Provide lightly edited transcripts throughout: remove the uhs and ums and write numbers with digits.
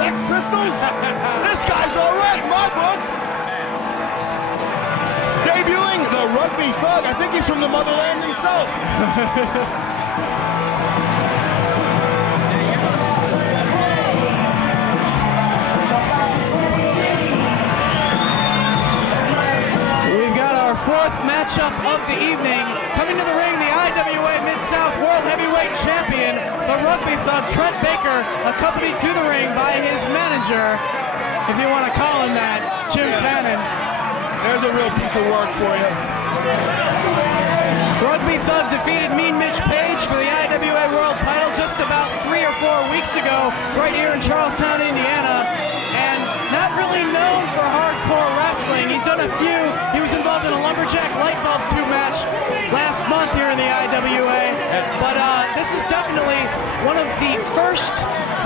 Sex Pistols? This guy's all right in my book. Debuting the Rugby Thug. I think he's from the motherland himself. We've got our fourth matchup of the evening. Coming to the ring, the IWA Mid-South World Heavyweight Champion, the Rugby Thug, Trent Baker, accompanied to the ring by his manager, if you want to call him that, Jim Fannin. There's a real piece of work for you. Rugby Thug defeated Mean Mitch Page for the IWA World title just about 3 or 4 weeks ago, right here in Charlestown, Indiana. And not really known for hardcore wrestling. He's done a few. He was involved in a Lumberjack Light Bulb 2 match last month here in the IWA. But this is definitely one of the first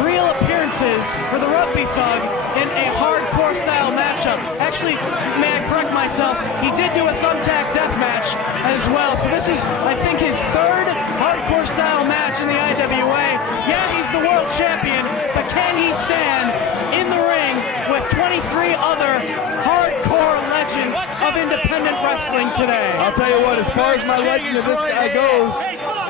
real appearances for the Rugby Thug in a hardcore style matchup. Actually, may I correct myself, he did do a thumbtack death match as well. So this is, I think, his third hardcore style match in the IWA. Yeah, he's the world champion, but can he stand in the ring with 23 other hardcore legends of independent wrestling today? I'll tell you what, as far as my liking of this guy goes,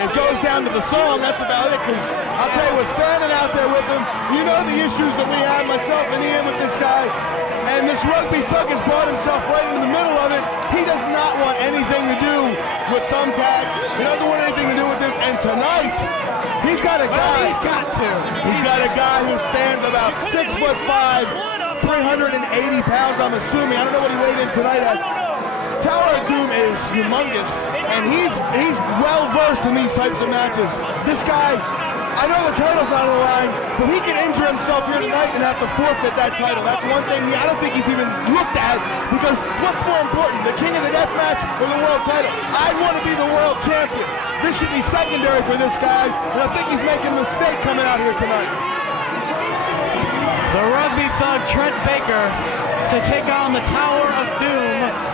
it goes down to the song, that's about it, because I'll tell you, with Fannin out there with him, you know the issues that we have, myself and Ian, with this guy, and this Rugby Thug has brought himself right in the middle of it. He does not want anything to do with thumbtacks. He doesn't want anything to do with this, and tonight, he's got a guy. Well, he's got to. He's got a guy who stands about 6'5", 380 pounds, I'm assuming. I don't know what he weighed in tonight at. Tower of Doom is humongous, and he's well-versed in these types of matches. This guy, I know the title's not on the line, but he can injure himself here tonight and have to forfeit that title. That's one thing I don't think he's even looked at, because what's more important, the King of the Death Match or the world title? I want to be the world champion. This should be secondary for this guy, and I think he's making a mistake coming out here tonight. The Rugby Thug, Trent Baker, to take on the Tower of Doom.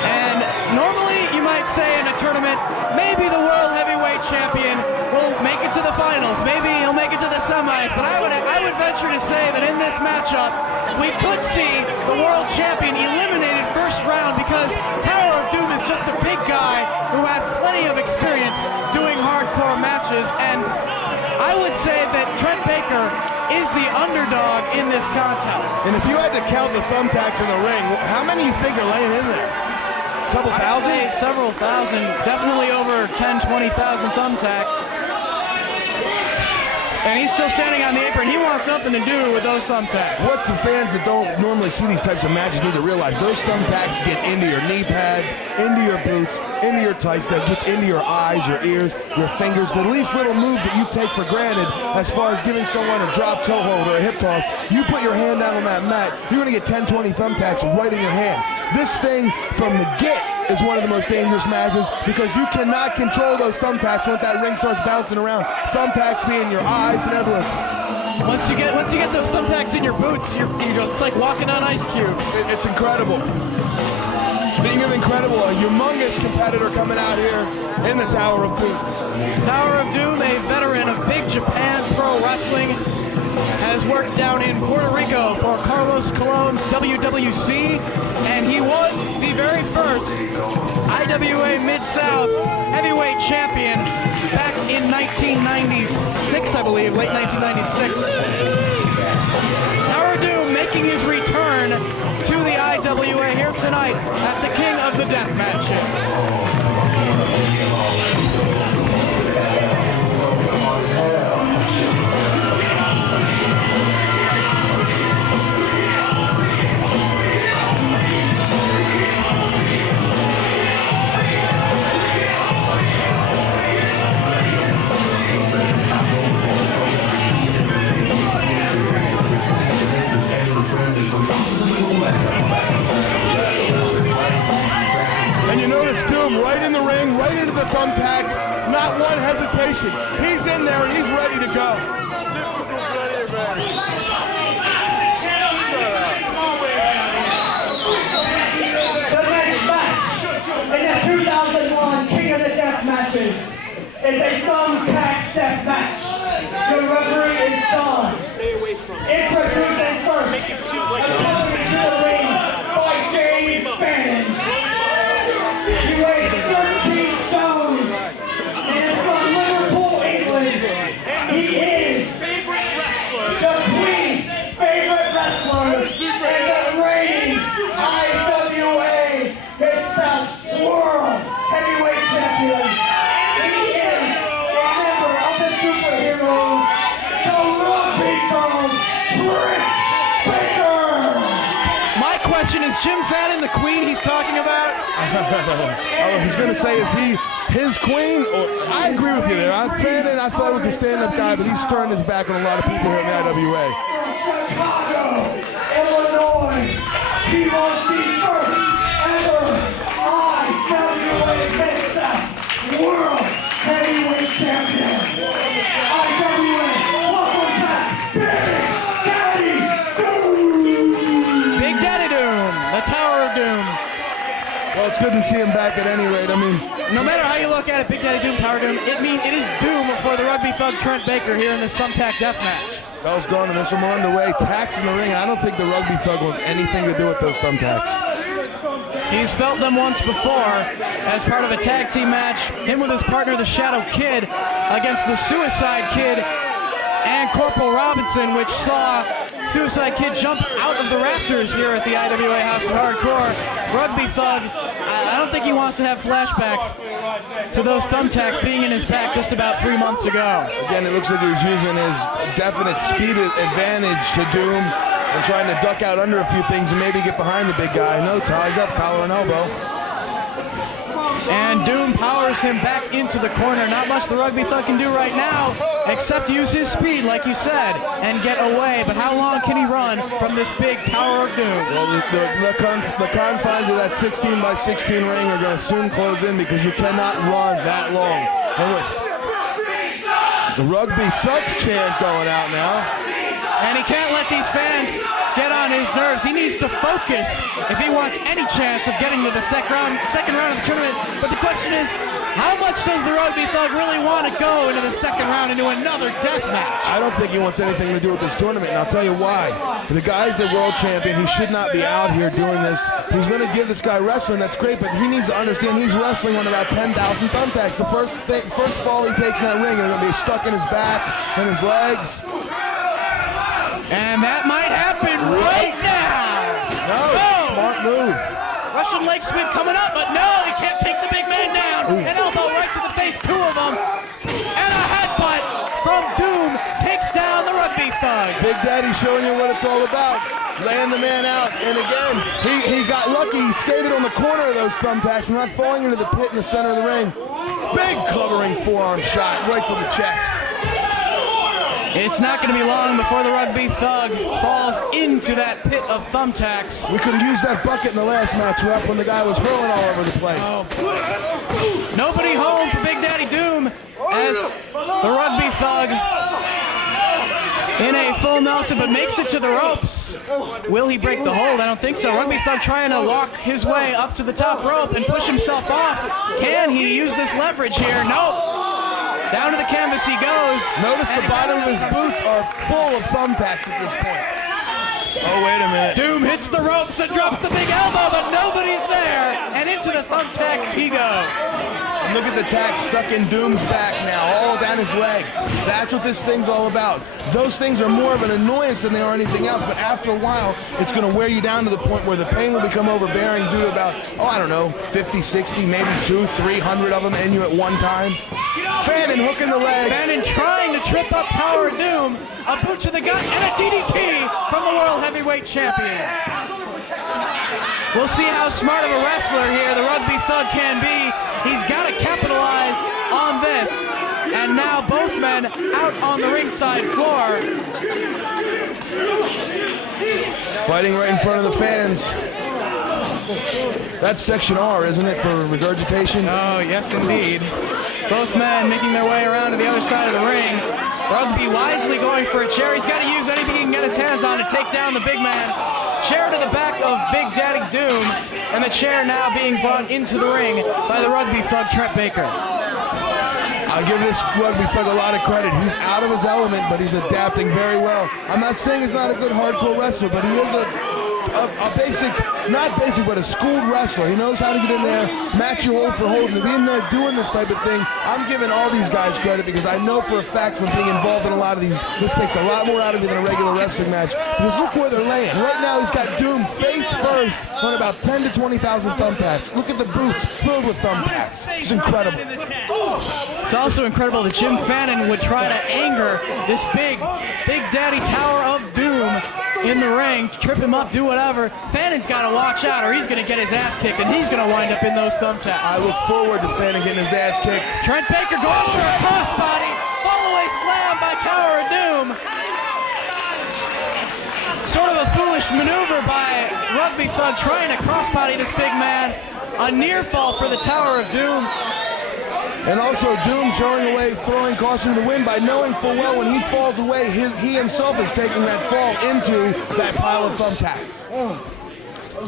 And normally, you might say in a tournament, maybe the World Heavyweight Champion will make it to the finals. Maybe he'll make it to the semis. But I would venture to say that in this matchup, we could see the World Champion eliminated first round, because Tower of Doom is just a big guy who has plenty of experience doing hardcore matches. And I would say that Trent Baker is the underdog in this contest. And if you had to count the thumbtacks in the ring, how many you think are laying in there? A couple thousand? I'd say several thousand, definitely over 10, 20,000 thumbtacks. And he's still standing on the apron. He wants nothing to do with those thumbtacks. What the fans that don't normally see these types of matches need to realize, those thumbtacks get into your knee pads, into your boots, into your tights, that gets into your eyes, your ears, your fingers. The least little move that you take for granted, as far as giving someone a drop toe hold or a hip toss, you put your hand down on that mat, you're going to get 10, 20 thumbtacks right in your hand. This thing, from the get, is one of the most dangerous matches, because you cannot control those thumbtacks once that ring starts bouncing around. Thumbtacks be in your eyes and everywhere. Once you get those thumbtacks in your boots, it's like walking on ice cubes. It's incredible. Speaking of incredible, a humongous competitor coming out here in the Tower of Doom. Tower of Doom, a veteran of Big Japan Pro Wrestling, has worked down in Puerto Rico for Carlos Colon's WWC, and he was the very first IWA Mid-South Heavyweight Champion back in 1996, I believe, late 1996. Tower of Doom making his return to the IWA here tonight at the King of the Death Matches. And you notice Doom right in the ring, right into the thumbtacks, not one hesitation. He's in there and he's ready to go. The next match in the 2001 King of the Death Matches is a thumbtack death match. The referee is Don. question, is Jim Fannin the queen he's talking about? I was going to say, is he his queen? I agree with you there. Fannin, I thought he was a stand-up guy, but he's turned his back on a lot of people here in the IWA. Chicago, Illinois, he was the first ever IWA Mid-South World Heavyweight Champion. IWA, welcome back, Big Daddy Doom, the Tower of Doom. Well, it's good to see him back at any rate. I mean, no matter how you look at it, Big Daddy Doom, Tower Doom, it is doom for the rugby thug Trent Baker here in this thumbtack death match. bell's gone and there's some more underway. Tacks in the ring. I don't think the rugby thug wants anything to do with those thumbtacks. He's felt them once before as part of a tag team match. Him with his partner, the Shadow Kid, against the Suicide Kid and Corporal Robinson, which saw Suicide Kid jump out of the rafters here at the IWA House of Hardcore. Rugby Thug, I don't think he wants to have flashbacks to those thumbtacks being in his pack just about 3 months ago. Again, it looks like he's using his definite speed advantage to Doom and trying to duck out under a few things and maybe get behind the big guy. No, ties up, collar and elbow. And Doom powers him back into the corner. Not much the Rugby Thug can do right now, except use his speed, like you said, and get away. But how long can he run from this big Tower of Doom? Well, the confines of that 16 by 16 ring are going to soon close in because you cannot run that long. And with the Rugby Sucks chant going out now. And he can't let these fans get on his nerves. He needs to focus if he wants any chance of getting to the second round of the tournament. But the question is, how much does the Rugby Thug really want to go into the second round into another death match? I don't think he wants anything to do with this tournament, and I'll tell you why. The guy's the world champion. He should not be out here doing this. He's going to give this guy wrestling. That's great, but he needs to understand he's wrestling on about 10,000 thumbtacks. The first fall he takes in that ring is going to be stuck in his back and his legs. And that might happen right now. No, smart move. Russian leg sweep coming up, but no, he can't take the big man down. An elbow right to the face, two of them. And a headbutt from Doom takes down the Rugby Thug. Big Daddy showing you what it's all about. Laying the man out. And again, he got lucky. He skated on the corner of those thumbtacks, not falling into the pit in the center of the ring. Big covering forearm shot right to the chest. It's not going to be long before the Rugby Thug falls into that pit of thumbtacks. We could have used that bucket in the last match, ref, when the guy was hurling all over the place. Nobody home for Big Daddy Doom as the Rugby Thug in a full Nelson, but makes it to the ropes. Will he break the hold? I don't think so. Rugby Thug trying to walk his way up to the top rope and push himself off. Can he use this leverage here? Nope. Down to the canvas he goes. Notice the bottom of his boots are full of thumbtacks at this point. Oh, wait a minute. Doom hits the ropes and drops the big elbow, but nobody's there. And into the thumbtacks he goes. And look at the tacks stuck in Doom's back now, all down his leg. That's what this thing's all about. Those things are more of an annoyance than they are anything else, but after a while, it's going to wear you down to the point where the pain will become overbearing due to about, 50, 60, maybe 200, 300 of them in you at one time. Fannin hooking the leg. Fannin trying to trip up Tower of Doom. A boot to the gut and a DDT from the World Heavyweight Champion. We'll see how smart of a wrestler here the Rugby Thug can be. He's got to capitalize on this. And now both men out on the ringside floor. Fighting right in front of the fans. That's section R, isn't it, for regurgitation? Oh, yes, indeed. Both men making their way around to the other side of the ring. Rugby wisely going for a chair. He's got to use anything he can get his hands on to take down the big man. Chair to the back of Big Daddy Doom, and the chair now being brought into the ring by the Rugby Thug Trent Baker. I'll give this Rugby Thug a lot of credit. He's out of his element, but he's adapting very well. I'm not saying he's not a good hardcore wrestler, but he is a basic, not basic, but a schooled wrestler. He knows how to get in there, match you hold for hold, and to be in there doing this type of thing. I'm giving all these guys credit because I know for a fact from being involved in a lot of these, this takes a lot more out of you than a regular wrestling match. Because look where they're laying. Right now he's got Doom face first on about 10 to 20,000 thumbtacks. Look at the boots filled with thumbtacks. It's incredible. It's also incredible that Jim Fannin would try to anger this big Daddy Tower of Doom. Doom in the ring, trip him up, do whatever. Fannon's got to watch out or he's going to get his ass kicked, and he's going to wind up in those thumbtacks. I look forward to Fannon getting his ass kicked. Trent Baker going for a crossbody. Fall-away slam by Tower of Doom. Sort of a foolish maneuver by Rugby Thug trying to crossbody this big man. A near fall for the Tower of Doom. And also Doom showing away, throwing caution to the wind by knowing full well when he falls away, he himself is taking that fall into that pile of thumbtacks.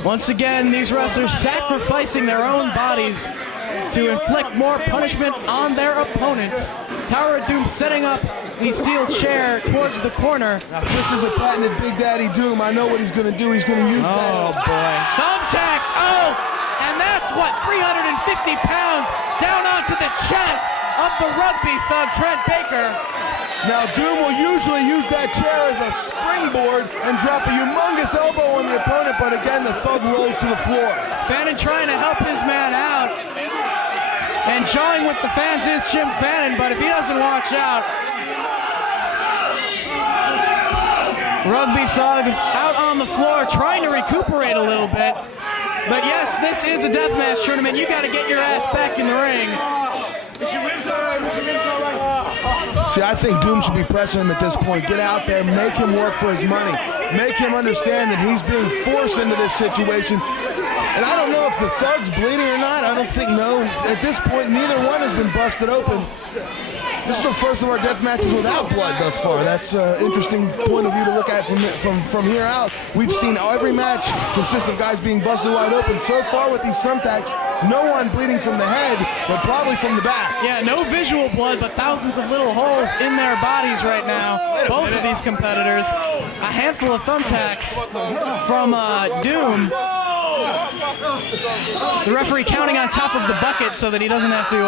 Once again, these wrestlers sacrificing their own bodies to inflict more punishment on their opponents. Tower of Doom setting up the steel chair towards the corner. Now, this is a patented Big Daddy Doom. I know what he's going to do. He's going to use that. Oh, boy. Thumbtacks. Oh, and that's what, 350 pounds down onto the chest of the Rugby Thug, Trent Baker. Now, Doom will usually use that chair as a springboard and drop a humongous elbow on the opponent, but again, the Thug rolls to the floor. Fannon trying to help his man out. And jawing with the fans is Jim Fannon, but if he doesn't watch out, Rugby Thug out on the floor trying to recuperate a little bit. But yes, this is a deathmatch tournament. You got to get your ass back in the ring. See, I think Doom should be pressing him at this point. Get out there, make him work for his money. Make him understand that he's being forced into this situation. And I don't know if the Thug's bleeding or not. I don't think, no. At this point, neither one has been busted open. This is the first of our death matches without blood thus far. That's an interesting point of view to look at from here out. We've seen every match consist of guys being busted wide open. So far with these thumbtacks, no one bleeding from the head, but probably from the back. Yeah, no visual blood, but thousands of little holes in their bodies right now. Both of these competitors. A handful of thumbtacks from Doom. The referee counting on top of the bucket so that he doesn't have to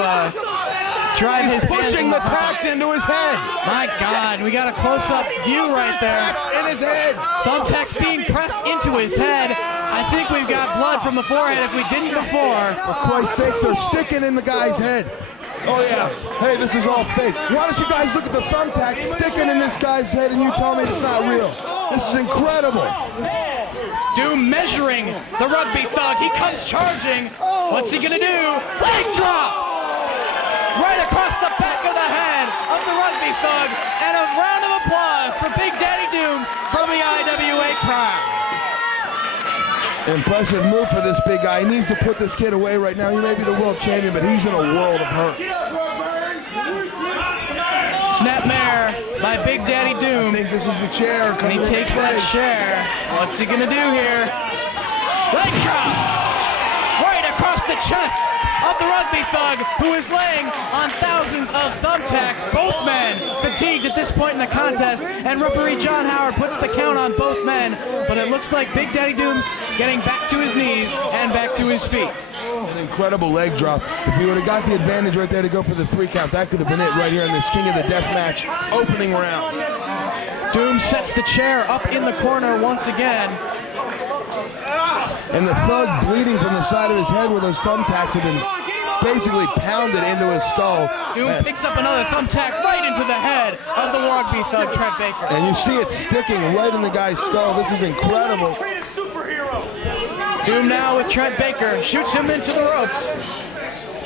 drive his hands. Pushing the tacks into his head. My God, we got a close-up view right there. In his head. Thumbtacks being pressed into his head. I think we've got blood from the forehead if we didn't before. For Christ's sake, they're sticking in the guy's head. Oh yeah, hey, this is all fake. Why don't you guys look at the thumbtacks sticking in this guy's head and you tell me it's not real? This is incredible. Doom measuring the Rugby Thug. He comes charging. What's he gonna do? Leg drop! Right across the back of the head of the Rugby Thug. And a round of applause for Big Daddy Doom from the IWA crowd. Impressive move for this big guy. He needs to put this kid away right now. He may be the world champion, but he's in a world of hurt. Snapmare by Big Daddy Doom. I think this is the chair. And he takes that chair. What's he gonna do here? Leg drop! Right across the chest of the Rugby Thug, who is laying on thousands of thumbtacks. Both men fatigued at this point in the contest, and referee John Howard puts the count on both men, but it looks like Big Daddy Doom's getting back to his knees and back to his feet. An incredible leg drop. If he would have got the advantage right there to go for the 3 count, that could have been it right here in this King of the Death match opening round. Doom sets the chair up in the corner once again. And the Thug bleeding from the side of his head where those thumbtacks have been basically pounded into his skull. Doom picks up another thumbtack right into the head of the Rugby Thug, Trent Baker. And you see it sticking right in the guy's skull. This is incredible. Doom now with Trent Baker, shoots him into the ropes.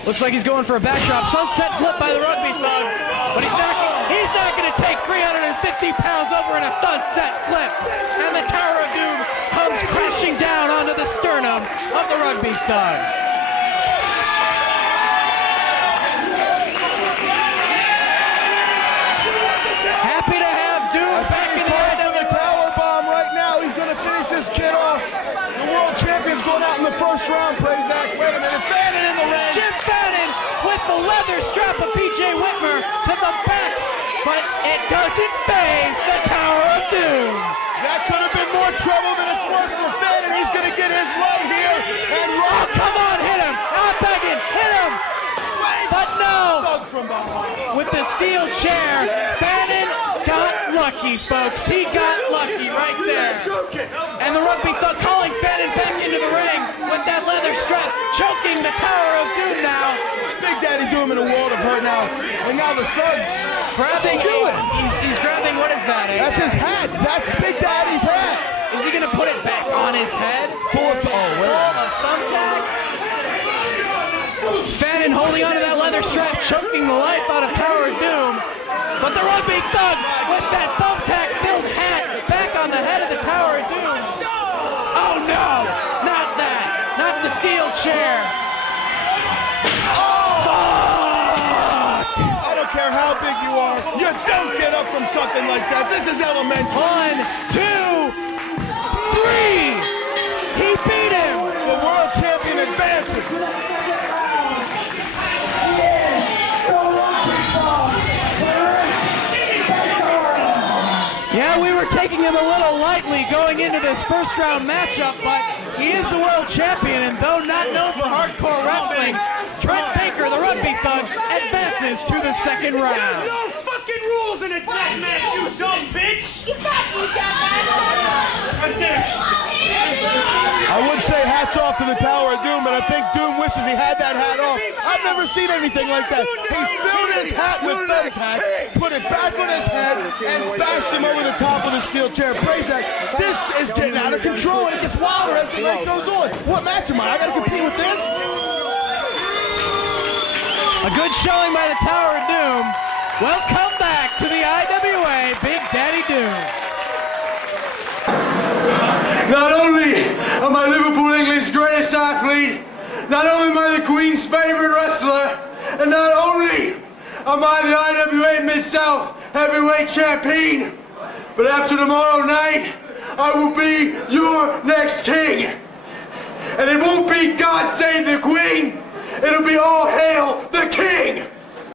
Looks like he's going for a backdrop. Sunset flip by the Rugby Thug, but he's not going to take 350 pounds over in a sunset flip. And the Tower of Doom comes crashing down onto the sternum of the Rugby Thug. Happy to have Doom back in the IWA. Tower bomb right now. He's going to finish this kid off. The world champion's going out in the first round, praise Zach. Wait a minute, Fannon in the ring. Jim Fannon with the leather strap of B.J. Whitmer to the back, but it doesn't faze the Tower of Doom. That could have been more trouble than it's worth for Fannon. He's going to get his run here and run. Oh, come on, hit him. I'm begging, hit him. But no. With the steel chair, Fannon got lucky, folks. He got lucky right there. And the Rugby Thug calling Fannon back into the ring with that leather strap, choking the Tower of Doom now. Big Daddy Doom in a world of hurt now. And now the Thug grabbing. He's grabbing. What is that? That's his hat. That's Big Daddy's hat. Is he gonna put it back on his head? Full of thumbtacks. Fannin holding onto that leather strap, choking the life out of Tower of Doom. But the Rugby Thug with that thumbtack-filled hat back on the head of the Tower of Doom. Oh no, not that. Not the steel chair. I don't care how big you are. You don't get up from something like that. This is elementary. 1, 2, 3. He beat him. The world champion advances. Yeah, we were taking him a little lightly going into this first round matchup, but he is the world champion, and though not known for hardcore wrestling, Trent Baker, the Rugby Thug, advances to the second round. There's no fucking rules in a death match, you dumb bitch! You can't eat that, Right there. I would say hats off to the Tower of Doom, but I think Doom wishes he had that hat off. I've never seen anything like that. He filled his hat with thumbtacks, put it back on his head, and bashed him over the top of the steel chair. Prazak, this is getting out of control, and it gets wilder as the night goes on. What match am I? I gotta compete with this? A good showing by the Tower of Doom. Welcome back to the IWA Big Daddy Doom. Not only am I Liverpool, England's greatest athlete, not only am I the Queen's favorite wrestler, and not only am I the IWA Mid-South Heavyweight Champion, but after tomorrow night, I will be your next king. And it won't be God Save the Queen, it'll be all hail the King.